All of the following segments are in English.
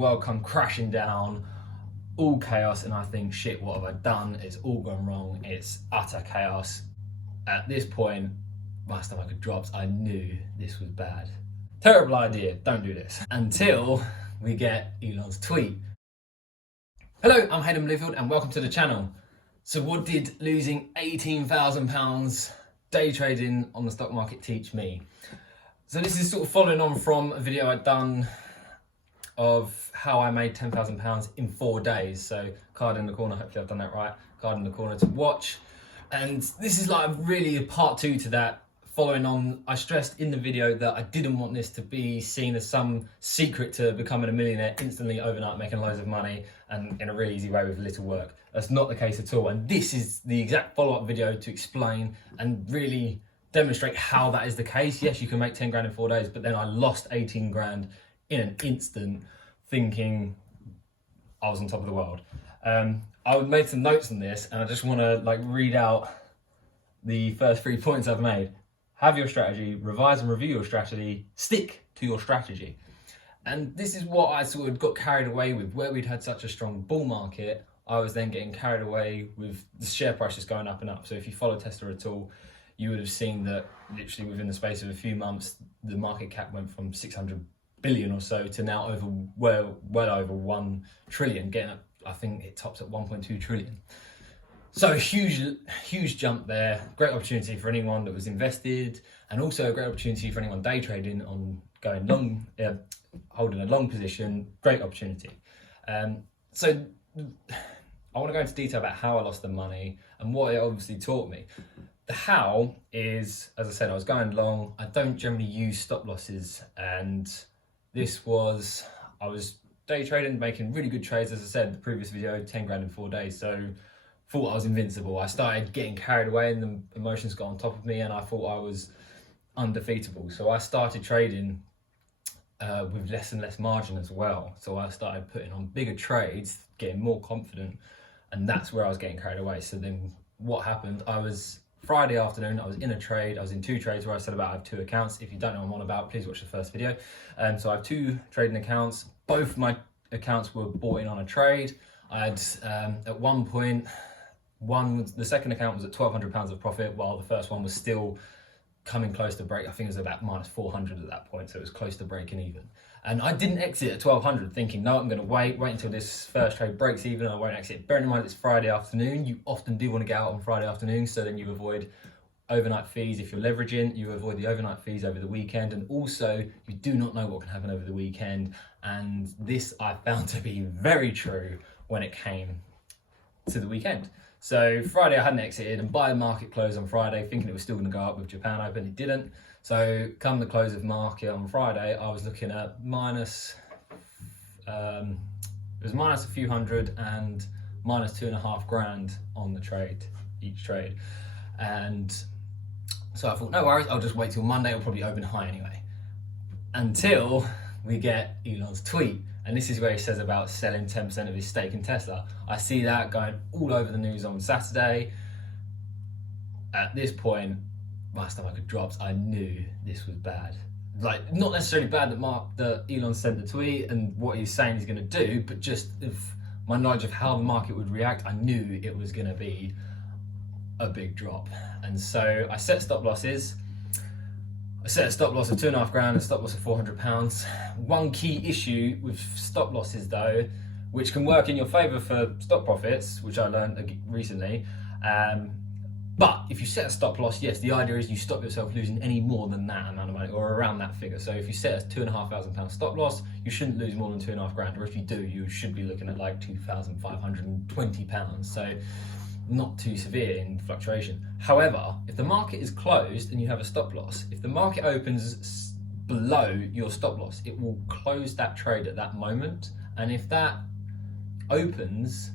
world come crashing down, all chaos, and I think, shit, what have I done? It's all gone wrong. It's utter chaos. At this point, my stomach had dropped. I knew this was bad. Terrible idea, don't do this. Until we get Elon's tweet. Hello, I'm Hayden Bluefield and welcome to the channel. So what did losing £18,000 day trading on the stock market teach me? So this is sort of following on from a video I'd done of how I made £10,000 in 4 days. So card in the corner, hopefully I've done that right. Card in the corner to watch. And this is like really a part 2 to that. Following on, I stressed in the video that I didn't want this to be seen as some secret to becoming a millionaire instantly overnight, making loads of money and in a really easy way with little work. That's not the case at all. And this is the exact follow-up video to explain and really demonstrate how that is the case. Yes, you can make 10 grand in 4 days, but then I lost 18 grand in an instant thinking I was on top of the world. I made some notes on this and I just want to read out the first 3 points I've made. Have your strategy, revise and review your strategy, stick to your strategy. And this is what I sort of got carried away with. Where we'd had such a strong bull market, I was then getting carried away with the share prices going up and up. So if you follow Tesla at all, you would have seen that literally within the space of a few months, the market cap went from 600 billion or so to now over well over 1 trillion, getting up, I think it tops at 1.2 trillion. So huge jump there. Great opportunity for anyone that was invested, and also a great opportunity for anyone day trading on going long, holding a long position. Great opportunity. So I want to go into detail about how I lost the money and what it obviously taught me. The how is, as I said, I was going long. I don't generally use stop losses, and I was day trading, making really good trades. As I said in the previous video, 10 grand in 4 days. So thought I was invincible. I started getting carried away and the emotions got on top of me and I thought I was undefeatable. So I started trading with less and less margin as well. So I started putting on bigger trades, getting more confident, and that's where I was getting carried away. So then what happened, Friday afternoon, I was in a trade. I was in 2 trades where I said about I have 2 accounts. If you don't know what I'm on about, please watch the first video. So I have 2 trading accounts. Both my accounts were bought in on a trade. I had, at one point, the second account was at £1,200 of profit, while the first one was still coming close to break. I think it was about minus 400 at that point, so it was close to breaking even. And I didn't exit at 1,200 thinking, no, I'm going to wait until this first trade breaks even and I won't exit. Bearing in mind it's Friday afternoon, you often do want to get out on Friday afternoon, so then you avoid overnight fees. If you're leveraging, you avoid the overnight fees over the weekend, and also you do not know what can happen over the weekend. And this I found to be very true when it came to the weekend. So Friday I hadn't exited, and by the market close on Friday, thinking it was still going to go up with Japan Open, it didn't. So come the close of market on Friday, I was looking at it was minus a few hundred and minus 2.5 grand on the trade, each trade. And so I thought, no worries, I'll just wait till Monday, it'll probably open high anyway. Until we get Elon's tweet. And this is where he says about selling 10% of his stake in Tesla. I see that going all over the news on Saturday. At this point, my stomach had dropped. I knew this was bad. Not necessarily bad that Elon sent the tweet and what he's saying he's going to do, but just my knowledge of how the market would react, I knew it was going to be a big drop. And so I set stop losses. I set a stop loss of 2.5 grand and a stop loss of £400. One key issue with stop losses though, which can work in your favor for stop profits, which I learned recently. But if you set a stop loss, yes, the idea is you stop yourself losing any more than that amount of money or around that figure. So if you set a £2,500 stop loss, you shouldn't lose more than 2.5 grand. Or if you do, you should be looking at like £2,520. So not too severe in fluctuation. However, if the market is closed and you have a stop loss, if the market opens below your stop loss, it will close that trade at that moment. And if that opens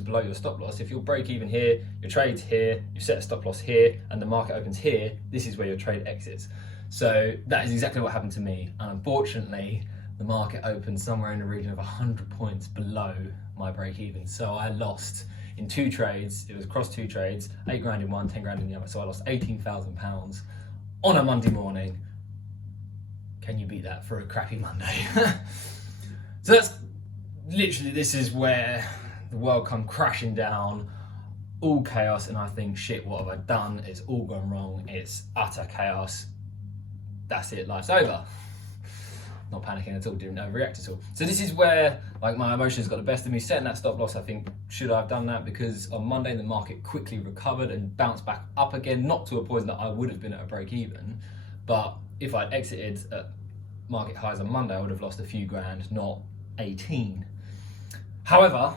below your stop loss, if you'll break even here, your trade's here, you set a stop loss here, and the market opens here, this is where your trade exits. So that is exactly what happened to me. And unfortunately, the market opened somewhere in the region of 100 points below my break even. So I lost in 2 trades, it was across 2 trades, 8 grand in one, 10 grand in the other. So I lost £18,000 on a Monday morning. Can you beat that for a crappy Monday? So that's literally, this is where the world come crashing down, all chaos, and I think, shit, what have I done? It's all gone wrong. It's utter chaos. That's it, life's over. Not panicking at all, didn't overreact at all. So this is where like my emotions got the best of me. Setting that stop loss, I think, should I have done that? Because on Monday the market quickly recovered and bounced back up again, not to a point that I would have been at a break even, but if I'd exited at market highs on Monday, I would have lost a few grand, not 18. However,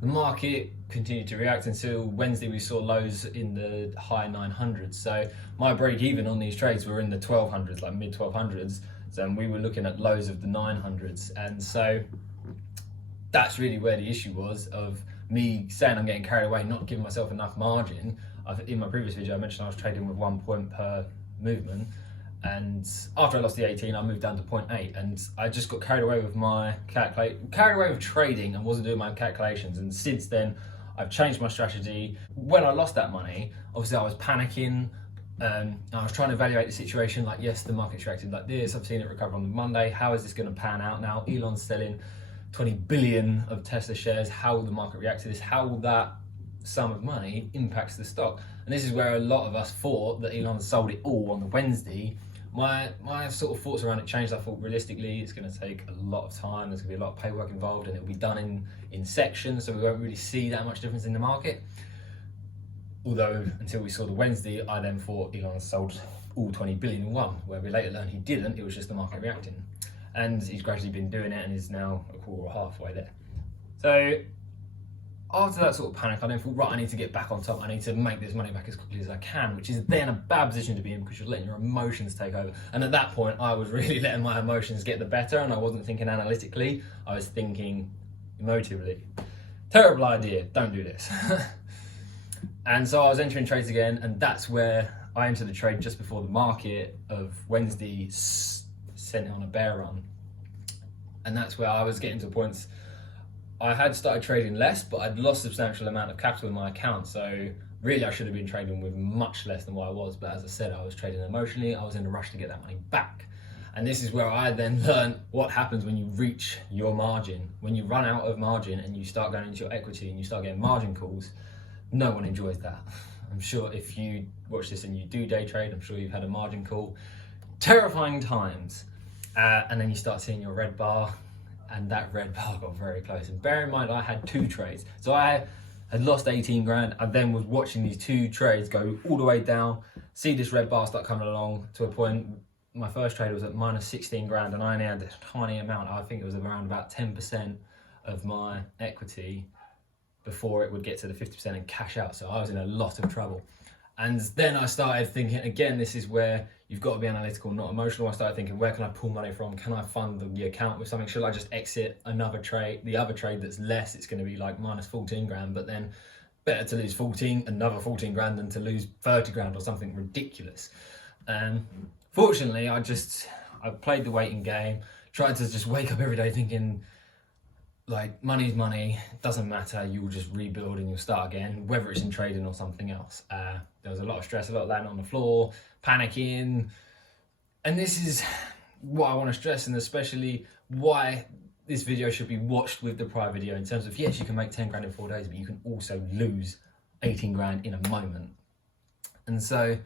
the market continued to react until Wednesday. We saw lows in the high 900s. So my break even on these trades were in the 1200s, like mid 1200s. And we were looking at lows of the 900s. And so that's really where the issue was, of me saying I'm getting carried away, not giving myself enough margin. In my previous video, I mentioned I was trading with 1 point per movement. And after I lost the 18, I moved down to 0.8, and I just got carried away with carried away with trading and wasn't doing my calculations. And since then, I've changed my strategy. When I lost that money, obviously I was panicking. I was trying to evaluate the situation, like, yes, the market's reacted like this. I've seen it recover on the Monday. How is this going to pan out now? Elon's selling 20 billion of Tesla shares. How will the market react to this? How will that sum of money impacts the stock? And this is where a lot of us thought that Elon sold it all on the Wednesday. My sort of thoughts around it changed. I thought realistically it's going to take a lot of time. There's going to be a lot of paperwork involved, and it'll be done in sections, so we won't really see that much difference in the market. Although until we saw the Wednesday, I then thought Elon sold all 20 billion in one, where we later learned he didn't. It was just the market reacting, and he's gradually been doing it and is now a quarter or halfway there. So after that sort of panic, I then thought, right, I need to get back on top. I need to make this money back as quickly as I can, which is then a bad position to be in, because you're letting your emotions take over. And at that point, I was really letting my emotions get the better, and I wasn't thinking analytically, I was thinking emotively. Terrible idea, don't do this. And so I was entering trades again, and that's where I entered the trade just before the market of Wednesday sent it on a bear run. And that's where I was getting to points. I had started trading less, but I'd lost a substantial amount of capital in my account. So really I should have been trading with much less than what I was. But as I said, I was trading emotionally. I was in a rush to get that money back. And this is where I then learned what happens when you reach your margin. When you run out of margin and you start going into your equity and you start getting margin calls, no one enjoys that. I'm sure if you watch this and you do day trade, I'm sure you've had a margin call. Terrifying times. And then you start seeing your red bar, and that red bar got very close. And bear in mind, I had 2 trades. So I had lost 18 grand. I then was watching these 2 trades go all the way down, see this red bar start coming along to a point. My first trade was at minus 16 grand, and I only had a tiny amount. I think it was around about 10% of my equity before it would get to the 50% and cash out. So I was in a lot of trouble. And then I started thinking, again, this is where you've got to be analytical, not emotional. I started thinking, where can I pull money from? Can I fund the account with something? Should I just exit another trade, the other trade that's less? It's going to be like minus 14 grand, but then better to lose another 14 grand than to lose 30 grand or something ridiculous. Fortunately, I played the waiting game, tried to just wake up every day thinking, like, money's money, doesn't matter, you'll just rebuild and you'll start again, whether it's in trading or something else. There was a lot of stress, a lot of landing on the floor, panicking. And this is what I want to stress, and especially why this video should be watched with the prior video, in terms of, yes, you can make 10 grand in 4 days, but you can also lose 18 grand in a moment. And so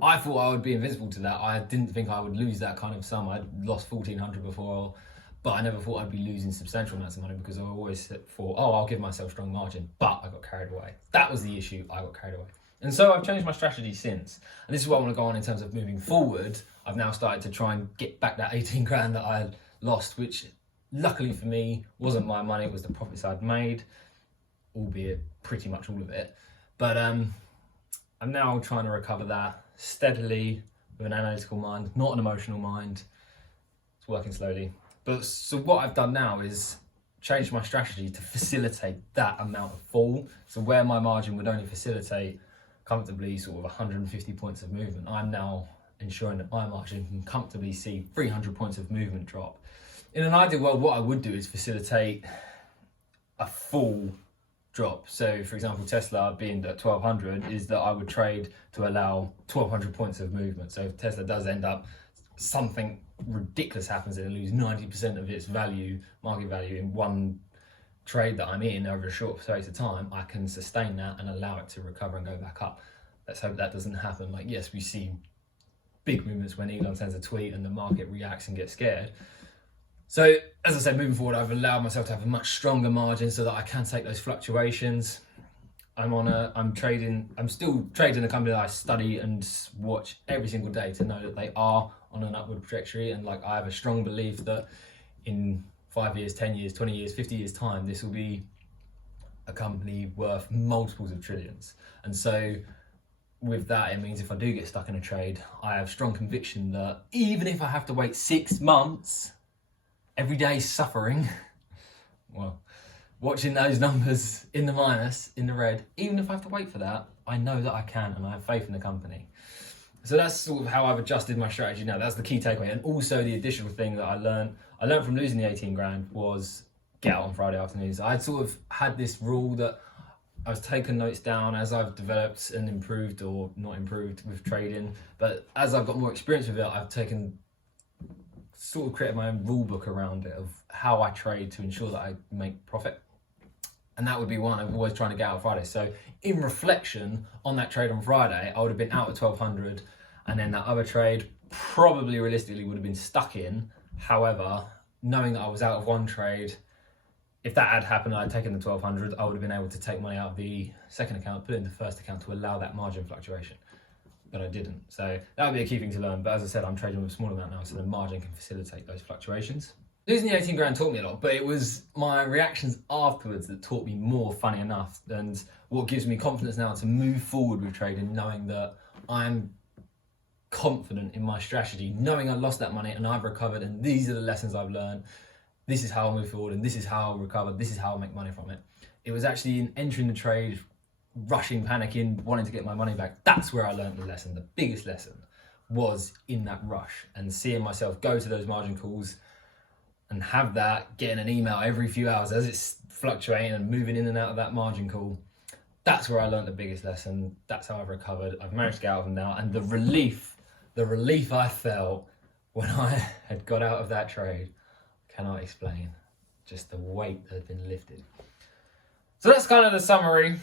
I thought I would be invincible to that. I didn't think I would lose that kind of sum. I'd lost 1,400 before, but I never thought I'd be losing substantial amounts of money, because I always thought, oh, I'll give myself strong margin, but I got carried away. That was the issue, I got carried away. And so I've changed my strategy since. And this is what I want to go on in terms of moving forward. I've now started to try and get back that 18 grand that I lost, which luckily for me wasn't my money, it was the profits I'd made, albeit pretty much all of it. But I'm now trying to recover that steadily with an analytical mind, not an emotional mind. It's working slowly. But so what I've done now is change my strategy to facilitate that amount of fall. So where my margin would only facilitate comfortably sort of 150 points of movement, I'm now ensuring that my margin can comfortably see 300 points of movement drop. In an ideal world, what I would do is facilitate a full drop. So for example, Tesla being at 1200 is that I would trade to allow 1200 points of movement. So if Tesla does end up something ridiculous happens and lose 90% of its value, market value, in one trade that I'm in over a short space of time, I can sustain that and allow it to recover and go back up. Let's hope that doesn't happen. Like, yes, we see big movements when Elon sends a tweet and the market reacts and gets scared. So as I said, moving forward, I've allowed myself to have a much stronger margin so that I can take those fluctuations. I'm still trading a company that I study and watch every single day to know that they are on an upward trajectory. And like, I have a strong belief that in 5 years, 10 years, 20 years, 50 years time, this will be a company worth multiples of trillions. And so with that, it means if I do get stuck in a trade, I have strong conviction that even if I have to wait 6 months, every day suffering, well, watching those numbers in the minus, in the red, even if I have to wait for that, I know that I can, and I have faith in the company. So that's sort of how I've adjusted my strategy now. That's the key takeaway. And also the additional thing that I learned from losing the 18 grand was get out on Friday afternoons. I'd sort of had this rule that I was taking notes down as I've developed and improved, or not improved, with trading. But as I've got more experience with it, I've sort of created my own rule book around it of how I trade to ensure that I make profit. And that would be one. I'm always trying to get out on Friday. So in reflection on that trade on Friday, I would have been out at 1200, and then that other trade probably realistically would have been stuck in. However, knowing that I was out of one trade, if that had happened and I'd taken the 1200, I would have been able to take money out of the second account, put it in the first account to allow that margin fluctuation. But I didn't. So that would be a key thing to learn. But as I said, I'm trading with a small amount now, so the margin can facilitate those fluctuations. Losing the 18 grand taught me a lot, but it was my reactions afterwards that taught me more, funny enough, and what gives me confidence now to move forward with trading, knowing that I'm confident in my strategy, knowing I lost that money and I've recovered, and these are the lessons I've learned. This is how I'll move forward, and this is how I'll recover. This is how I'll make money from it. It was actually in entering the trade, rushing, panicking, wanting to get my money back. That's where I learned the lesson. The biggest lesson was in that rush and seeing myself go to those margin calls and have that, getting an email every few hours as it's fluctuating and moving in and out of that margin call. That's where I learned the biggest lesson. That's how I've recovered. I've managed to get out of them now. And the relief I felt when I had got out of that trade, cannot explain. Just the weight that had been lifted. So that's kind of the summary.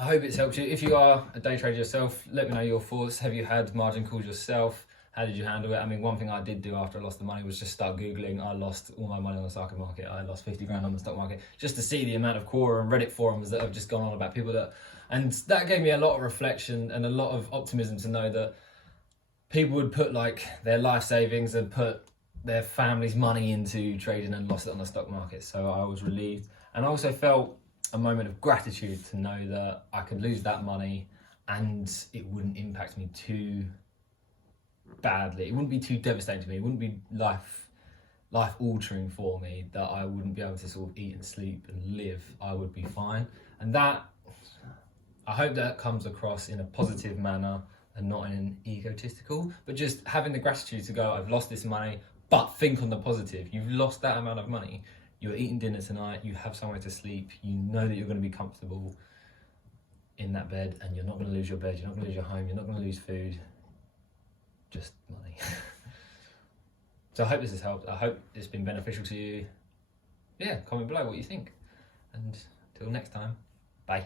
I hope it's helped you. If you are a day trader yourself, let me know your thoughts. Have you had margin calls yourself? How did you handle it? I mean, one thing I did do after I lost the money was just start Googling. I lost all my money on the stock market. I lost 50 grand on the stock market, just to see the amount of Quora and Reddit forums that have just gone on about people that, and that gave me a lot of reflection and a lot of optimism to know that people would put like their life savings and put their family's money into trading and lost it on the stock market. So I was relieved. And I also felt a moment of gratitude to know that I could lose that money and it wouldn't impact me too badly. It wouldn't be too devastating to me. It wouldn't be life altering for me, that I wouldn't be able to sort of eat and sleep and live. I would be fine. And that, I hope that comes across in a positive manner and not in an egotistical, but just having the gratitude to go, I've lost this money, but think on the positive. You've lost that amount of money. You're eating dinner tonight, you have somewhere to sleep, you know that you're going to be comfortable in that bed, and you're not going to lose your bed, you're not going to lose your home, you're not going to lose food, just money. So I hope this has helped. I hope it's been beneficial to you. Yeah, comment below what you think. And till next time, bye.